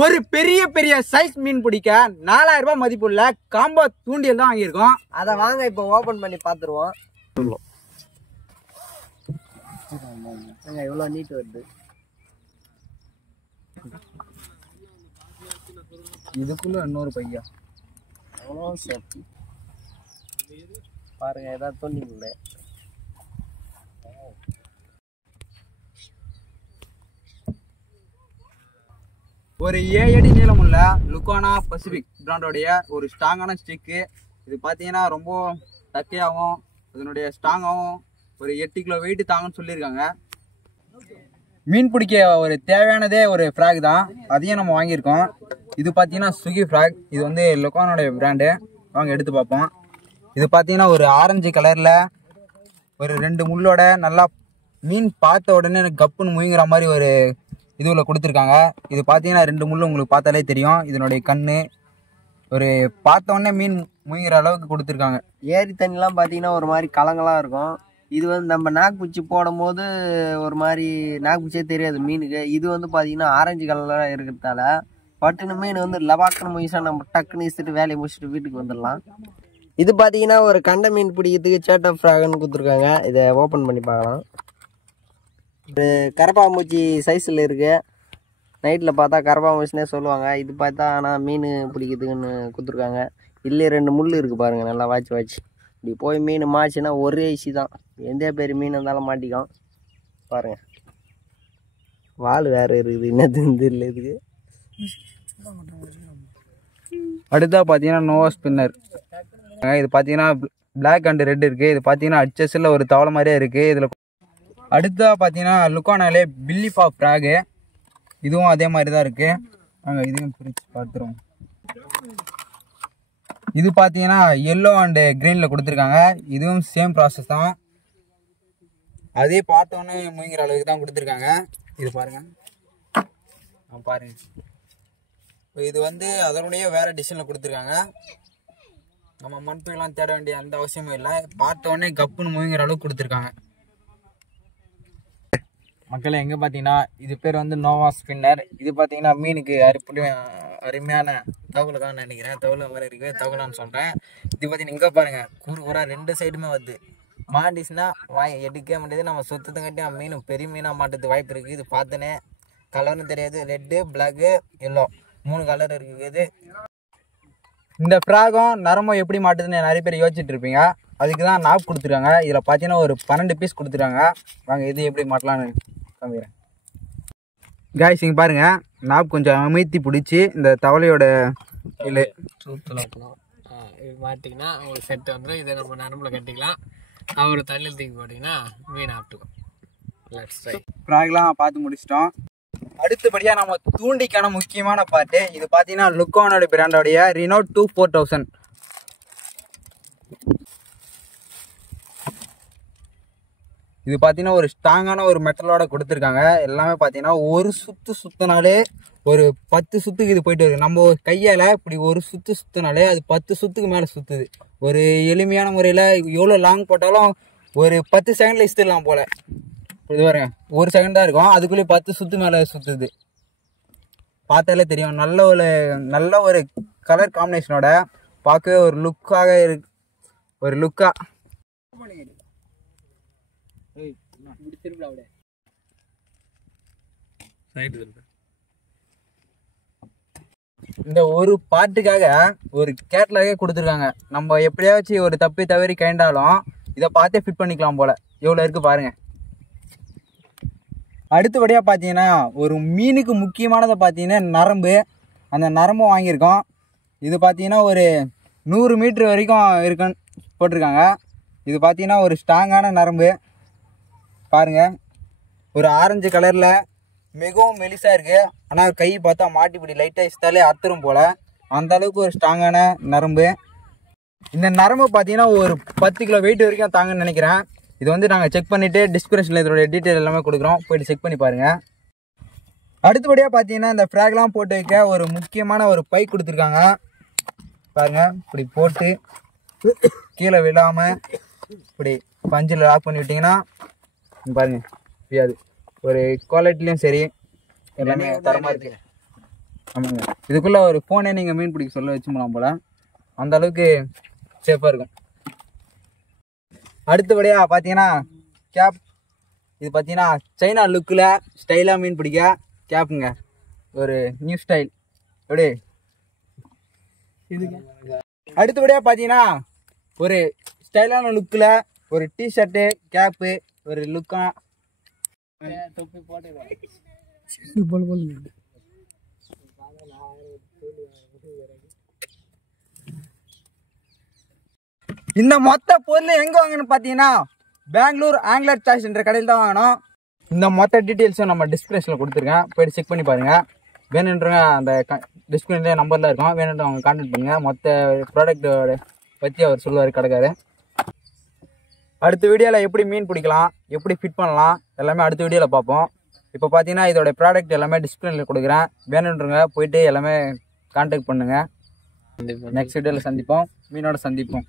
ஒரு பெரிய பெரிய சைஸ் மீன் பிடிக்க 4000 ரூபாய் மதிப்புள்ள காம்போ தூண்டியல் தான் வாங்கியிருக்கோம். அதை வாங்க இப்போ ஓபன் பண்ணி பார்த்துருவோம். எவ்வளோ நீட் வருது. இதுக்குள்ள இன்னொரு பையா அவ்வளோ சேஃப்டி பாருங்க. ஏதாவது தோண்டிக்குள்ள ஒரு 7 அடி நீளமுள்ள லுக்கானா பசிபிக் பிராண்டோடைய ஒரு ஸ்ட்ராங்கான ஸ்டிக்கு. இது பார்த்தீங்கன்னா ரொம்ப தக்கையாகவும் அதனுடைய ஸ்ட்ராங்காகவும் ஒரு 8 கிலோ வெயிட் தாங்கன்னு சொல்லியிருக்காங்க. மீன் பிடிக்க ஒரு தேவையானதே ஒரு ஃப்ராக் தான், அதையும் நம்ம வாங்கியிருக்கோம். இது பார்த்தீங்கன்னா சுகி ஃப்ராக். இது வந்து லுக்கானோடைய பிராண்டு. வாங்க எடுத்து பார்ப்போம். இது பார்த்தீங்கன்னா ஒரு ஆரஞ்சு கலரில் ஒரு 2 முள்ளோட நல்லா மீன் பார்த்த உடனே கப்புன்னு முயங்குற மாதிரி ஒரு இதுவில் கொடுத்துருக்காங்க. இது பார்த்தீங்கன்னா 2 முள் உங்களுக்கு பார்த்தாலே தெரியும். இதனுடைய கண்ணு ஒரு பார்த்த உடனே மீன் முயங்குற அளவுக்கு கொடுத்துருக்காங்க. ஏரி தண்ணிலாம் பார்த்தீங்கன்னா ஒரு மாதிரி கலங்களாக இருக்கும். இது வந்து நம்ம நாக்குச்சி போடும் போது ஒரு மாதிரி நாக்குச்சியே தெரியாது மீனுக்கு. இது வந்து பார்த்தீங்கன்னா ஆரஞ்சு கலராக இருக்கிறதால பட்டுன்னு மீன் வந்து லவாக்குன்னு முயசா நம்ம டக்குன்னு இசிட்டு வேலையை முடிச்சுட்டு வீட்டுக்கு வந்துடலாம். இது பார்த்தீங்கன்னா ஒரு கண்டை மீன் பிடிக்கிறதுக்கு சேட்டா ஃப்ராக்னு கொடுத்துருக்காங்க. இதை ஓப்பன் பண்ணி பார்க்கலாம். இது கரப்பாம்பூச்சி சைஸில் இருக்குது. நைட்டில் பார்த்தா கரப்பாம்பூச்சினே சொல்லுவாங்க. இது பார்த்தா ஆனால் மீன் பிடிக்கிறதுக்குன்னு கொடுத்துருக்காங்க. இல்லையே 2 முள் இருக்குது பாருங்கள், நல்லா வாய்ச்சி இப்படி போய் மீன் மாச்சுன்னா ஒரே இசி தான். எந்த பெரிய மீன் இருந்தாலும் மாட்டிக்கும் பாருங்கள். வால் வேறு இருக்குது, என்னதுன்னு தெரியல இதுக்கு. அடுத்தா பார்த்தீங்கன்னா நோவா ஸ்பின்னர். இது பார்த்தீங்கன்னா பிளாக் அண்ட் ரெட் இருக்குது. இது பார்த்தீங்கன்னா அச்சஸில் ஒரு தவளை மாதிரியே இருக்குது. இதில் அடுத்தா பார்த்தீங்கன்னா லுக்கானாலே பில்லிஃபா ஃப்ராகு. இதுவும் அதே மாதிரி தான் இருக்குது. நாங்கள் இதையும் பிரித்து பார்த்துருவோம். இது பார்த்தீங்கன்னா எல்லோ அண்டு க்ரீனில் கொடுத்துருக்காங்க. இதுவும் சேம் ப்ராசஸ் தான். அதே பார்த்தோன்னே முயங்கிற அளவுக்கு தான் கொடுத்துருக்காங்க. இது பாருங்கள், பாருங்கள். இது வந்து அதனுடைய வேறு டிசைனில் கொடுத்துருக்காங்க. நம்ம மண்புலாம் தேட வேண்டிய அந்த அவசியமும் இல்லை. பார்த்தோன்னே கப்புன்னு முயங்கிற அளவுக்கு கொடுத்துருக்காங்க. மக்களை எங்கே பார்த்தீங்கன்னா இது பேர் வந்து நோவா ஸ்பின்னர். இது பார்த்தீங்கன்னா மீனுக்கு அருமையான தவளைதான் நினைக்கிறேன். தவளை மாதிரி இருக்குது, தவளைன்னு சொல்கிறேன். இது பார்த்தீங்கன்னா இங்கே பாருங்கள், கூறாக 2 சைடுமே வருது. மாட்டிச்சுன்னா வாய் எடுக்க முடியாது. நம்ம சுத்தத்துக்காட்டி மீன் பெரிய மீனாக மாட்டுறதுக்கு வாய்ப்பு இருக்குது. இது பார்த்தோன்னே கலர்னு தெரியாது. ரெட்டு, பிளாக்கு, எல்லோ 3 கலர் இருக்குது. இந்த ஃப்ராகும் நரம்பு எப்படி மாட்டுதுன்னு நிறைய பேர் யோசிச்சுட்டு இருப்பீங்க. அதுக்கு தான் நாப் கொடுத்துருக்காங்க. இதில் பார்த்தீங்கன்னா ஒரு 12 பீஸ் கொடுத்துருக்காங்க. வாங்க இது எப்படி மாட்டலான்னு காமிக்கிறேன். காய்ஸ் இங்கே பாருங்கள், நாப் கொஞ்சம் அமைத்தி பிடிச்சி இந்த தவளையோட இல்லை சூத்தில் வைக்கணும். இது மாட்டிங்கன்னா உங்களுக்கு செட்டு வந்துடும். இதை நம்ம நரம்பில் கட்டிக்கலாம். அவர் தண்ணியில் தூக்கி போட்டிங்கன்னா மீன் ஆப்பிட்டுக்கும். Let's try. ஃப்ராக்லாம் பார்த்து முடிச்சிட்டோம். அடுத்தபடியாக நம்ம தூண்டிக்கான முக்கியமான பார்ட்டு இது பார்த்தீங்கன்னா லுக்கானோட பிராண்டோடைய ரினோ 4000. இது பார்த்தீங்கன்னா ஒரு ஸ்ட்ராங்கான ஒரு மெட்டலோட கொடுத்துருக்காங்க. எல்லாமே பார்த்தீங்கன்னா ஒரு சுற்றினாலே ஒரு 10 சுற்றுக்கு இது போயிட்டு இருக்கு. நம்ம கையால் இப்படி ஒரு சுற்றினாலே அது 10 சுற்றுக்கு மேலே சுற்றுது. ஒரு எளிமையான முறையில் எவ்வளோ லாங் போட்டாலும் ஒரு 10 செகண்டில் இஸ்திடலாம் போல். இது பாருங்க, 1 செகண்ட் தான் இருக்கும், அதுக்குள்ளே 10 சுற்று மேலே சுற்றுது. பார்த்தாலே தெரியும். நல்ல ஒரு கலர் காம்பினேஷனோட பார்க்கவே ஒரு லுக்காக இருக்கு. ஒரு லுக்காக இந்த ஒரு பாட்டுக்காக ஒரு கேட்லாகே கொடுத்துருக்காங்க. நம்ம எப்படியாச்சும் ஒரு தப்பி தவறி கைண்டாலும் இதை பார்த்தே ஃபிட் பண்ணிக்கலாம் போல. எவ்வளோ இருக்குது பாருங்கள். அடுத்தபடியாக பார்த்தீங்கன்னா ஒரு மீனுக்கு முக்கியமானதை பார்த்தீங்கன்னா நரம்பு. அந்த நரம்பு வாங்கியிருக்கோம். இது பார்த்தீங்கன்னா ஒரு 100 மீட்ரு வரைக்கும் இருக்குன்னு போட்டிருக்காங்க. இது பார்த்தீங்கன்னா ஒரு ஸ்ட்ராங்கான நரம்பு பாருங்கள். ஒரு ஆரஞ்சு கலரில் மிகவும் மெலிசாக இருக்குது. ஆனால் கை பார்த்தா மாட்டிப்பிடி லைட்டாக இஸ்தாலே அத்துரும் போல். அந்த அளவுக்கு ஒரு ஸ்ட்ராங்கான நரம்பு. இந்த நரம்பு பார்த்தீங்கன்னா ஒரு 10 கிலோ வெயிட் வரைக்கும் தாங்கன்னு நினைக்கிறேன். இது வந்து நாங்கள் செக் பண்ணிவிட்டு டிஸ்கிரிப்ஷனில் இதோடைய டீட்டெயில் எல்லாமே கொடுக்குறோம், போய்ட்டு செக் பண்ணி பாருங்கள். அடுத்தபடியாக பார்த்தீங்கன்னா இந்த ஃப்ராக்லாம் போட்டு வைக்க ஒரு முக்கியமான ஒரு பை கொடுத்துருக்காங்க பாருங்கள். இப்படி போட்டு கீழே விழாமல் இப்படி பஞ்சில் லாக் பண்ணி விட்டிங்கன்னா பாருங்கள் முடியாது. ஒரு குவாலிட்டிலையும் சரி எல்லாமே தரமாக இருக்குது. ஆமாங்க, இதுக்குள்ளே ஒரு ஃபோனே நீங்கள் மீன் பிடிக்க சொல்ல வச்சு போகலாம் போல், அந்த அளவுக்கு சேஃபாக இருக்கும். அடுத்தபடியாக பார்த்தீங்கன்னா கேப். இது பார்த்தீங்கன்னா சைனா லுக்கில் ஸ்டைலாக மீன் பிடிக்க கேப்புங்க. ஒரு நியூ ஸ்டைல் எப்படி. அடுத்தபடியாக பார்த்தீங்கன்னா ஒரு ஸ்டைலான லுக்கில் ஒரு டிஷர்ட்டு கேப்பு ஒரு லுக்காக தொப்பி போட்டு இந்த மொத்த பொருள் எங்கே வாங்கணும்னு பார்த்தீங்கன்னா பெங்களூர் ஆங்கிலர் சாய்ஸ் என்ற கடையில் தான் வாங்கணும். இந்த மொத்த டீட்டெயில்ஸும் நம்ம டிஸ்கிரிப்ஷனில் கொடுத்துருக்கேன், போய்ட்டு செக் பண்ணி பாருங்கள். வேணுன்றவங்க அந்த டிஸ்கிரிப்ஷன்லேயே நம்பரில் இருக்கும், வேணுன்ற அவங்க கான்டாக்ட் பண்ணுங்கள். மொத்த ப்ராடக்ட்டோட பற்றி அவர் சொல்லுவார் கடைக்காரு. அடுத்த வீடியோவில் எப்படி மீன் பிடிக்கலாம், எப்படி ஃபிட் பண்ணலாம் எல்லாமே அடுத்த வீடியோவில் பார்ப்போம். இப்போ பார்த்தீங்கன்னா இதோட ப்ராடக்ட் எல்லாமே டிஸ்பிளேல கொடுக்குறேன், வேணுன்றவங்க போயிட்டு எல்லாமே கான்டாக்ட் பண்ணுங்கள். நெக்ஸ்ட் வீடியோவில் சந்திப்போம், மீனோட சந்திப்போம்.